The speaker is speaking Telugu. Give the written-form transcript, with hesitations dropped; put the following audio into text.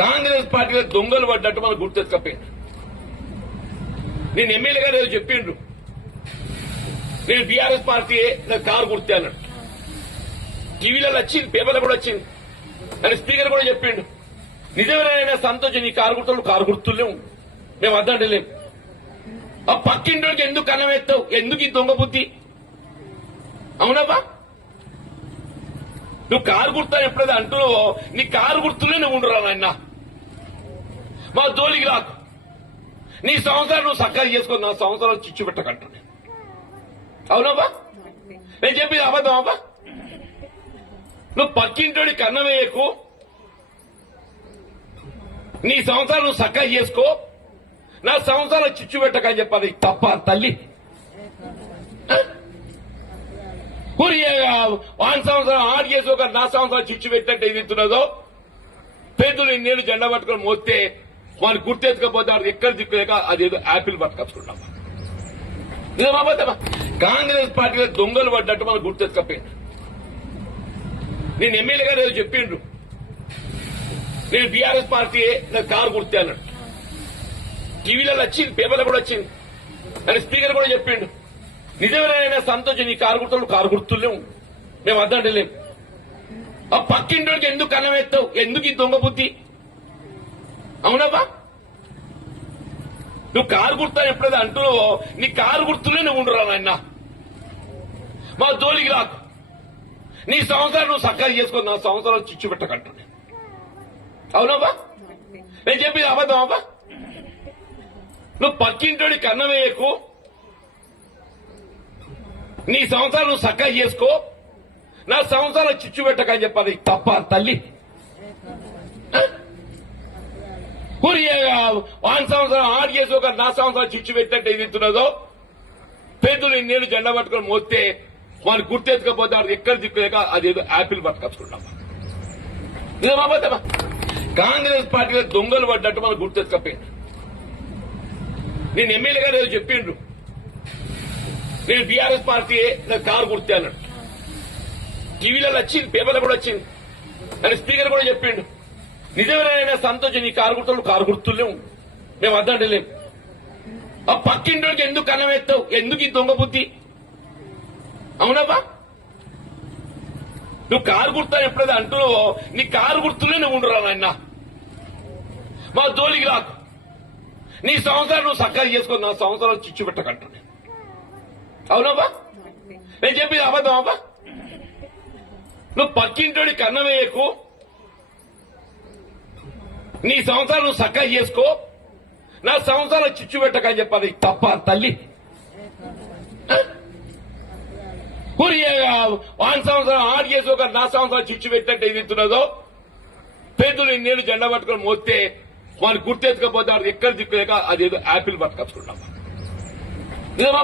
కాంగ్రెస్ పార్టీలో దొంగలు పడ్డట్టు మనకు గుర్తెచ్చుకపోయింది. నేను ఎమ్మెల్యే గారు ఏదో చెప్పిండ్రు, నేను బీఆర్ఎస్ పార్టీ కారు గుర్తే అన్నాడు. టీవీలలో వచ్చింది, పేపర్లో కూడా వచ్చింది, అని స్పీకర్ కూడా చెప్పిండు. నిజమేనా సంతోషం, నీ కారు గుర్తులు కారు గుర్తులేము, మేము అద్దంటలేము. ఆ పక్కింటోడికి ఎందుకు అన్నం ఎత్తావు, ఎందుకు ఈ దొంగ బుద్ధి? అవునబ్బా, నువ్వు కారు గుర్తా ఎప్పుడైతే అంటున్నావో నీ కారు గుర్తులే నువ్వు ఉండరా నాయన, మా జోలికి రాకు. నీ సంవత్సరాలు నువ్వు సక్కగా చేసుకో, నా సంవత్సరాలు చిచ్చు పెట్టకంటున్నా. అవునబ్బా, నేను చెప్పేది అబద్ధం అబ్బా. నువ్వు పక్కింటోడికి అన్నం వేయకు, నీ సంవత్సరాలు నువ్వు సక్కగా చేసుకో, నా సంవత్సరాలు చిచ్చు పెట్టకని చెప్పాలి. తప్ప తల్లి వాని సంవత్సరం 6 చేసి ఒక నా సంవత్సరాలు చిచ్చు పెట్టినట్టు ఏది ఇస్తున్నదో, పేదలు నేను జెండా పట్టుకొని మోస్తే వాడిని గుర్తెత్తుకపోతే వాడు ఎక్కడ దిక్కులేక అదేదో యాపిల్ పట్టుకొచ్చుకున్నాం. నిజమా? కాంగ్రెస్ పార్టీలో దొంగలు పడ్డట్టు మనకు గుర్తెత్తుకపోయింది. నేను ఎమ్మెల్యే గారు ఏదో చెప్పిండ్రు, నేను బీఆర్ఎస్ పార్టీ కారు గుర్తే అన్నాడు. టీవీలలో వచ్చింది, పేపర్లో కూడా వచ్చింది, అని స్పీకర్ కూడా చెప్పిండు. నిజమేనా సంతోషం, నీ కారు గుర్తులు కారు గుర్తులేము, మేము అద్దంటలేము. ఆ పక్కింటోడికి ఎందుకు అన్నం ఎత్తావు, ఎందుకు ఈ దొంగ బుద్ధి? అవునబ్బా, నువ్వు కారు గుర్తా ఎప్పుడైతే అంటున్నావో నీ కారు గుర్తులే నువ్వు ఉండరా నాయన, మా జోలికి రాకు. నీ సంవత్సరాలు నువ్వు సక్కగా చేసుకో, నా సంవత్సరాలు చిచ్చు పెట్టకంటున్నా. అవునబ్బా, నేను చెప్పేది అబద్ధం అబ్బా. నువ్వు పక్కింటోడికి అన్నం వేయకు, నీ సంవత్సరాలు నువ్వు సక్కగా చేసుకో, నా సంవత్సరాలు చిచ్చు పెట్టకని చెప్పాలి. తప్ప తల్లి వాని సంవత్సరం 6 చేసి ఒక నా సంవత్సరాలు చిచ్చు పెట్టినట్టు ఏది ఇస్తున్నదో, పేదలు నేను జెండా పట్టుకొని మోస్తే వాడిని గుర్తెత్తుకపోతే వాడు ఎక్కడ దిక్కులేక అదేదో యాపిల్ పట్టుకొచ్చుకున్నాం. నిజమా? కాంగ్రెస్ పార్టీలో దొంగలు పడ్డట్టు మనకు గుర్తెత్తుకపోయింది. నేను ఎమ్మెల్యే గారు ఏదో చెప్పిండ్రు, నేను బీఆర్ఎస్ పార్టీ కారు గుర్తే అన్నాడు. టీవీలలో వచ్చింది, పేపర్లో కూడా వచ్చింది, అని స్పీకర్ కూడా చెప్పిండు. నిజమేనా సంతోషం, నీ కారు గుర్తులు కారు గుర్తులేము, మేము అద్దంటలేము. ఆ పక్కింటోడికి ఎందుకు అన్నం ఎత్తావు, ఎందుకు ఈ దొంగ బుద్ధి? అవునబ్బా, నువ్వు కారు గుర్తా ఎప్పుడైతే అంటున్నావో నీ కారు గుర్తులే నువ్వు ఉండరా నాయన, మా జోలికి రాకు. నీ సంవత్సరాలు నువ్వు సక్కగా చేసుకో, నా సంవత్సరాలు చిచ్చు పెట్టకంటున్నా. అవునబ్బా, నేను చెప్పేది అబద్ధం అబ్బా. నువ్వు పక్కింటోడికి అన్నం వేయకు, నీ సంవత్సరాలు నువ్వు సక్కగా చేసుకో, నా సంవత్సరాలు చిచ్చు పెట్టకని చెప్పాలి. తప్ప తల్లి వాని సంవత్సరం 6 చేసి ఒక నా సంవత్సరాలు చిచ్చు పెట్టినట్టు ఏది ఇస్తున్నదో, పేదలు నేను జెండా పట్టుకొని మోస్తే వాడిని గుర్తెత్తుకపోతే వాడు ఎక్కడ దిక్కులేక అదేదో యాపిల్ పట్టుకొచ్చుకున్నాం. నిజమా?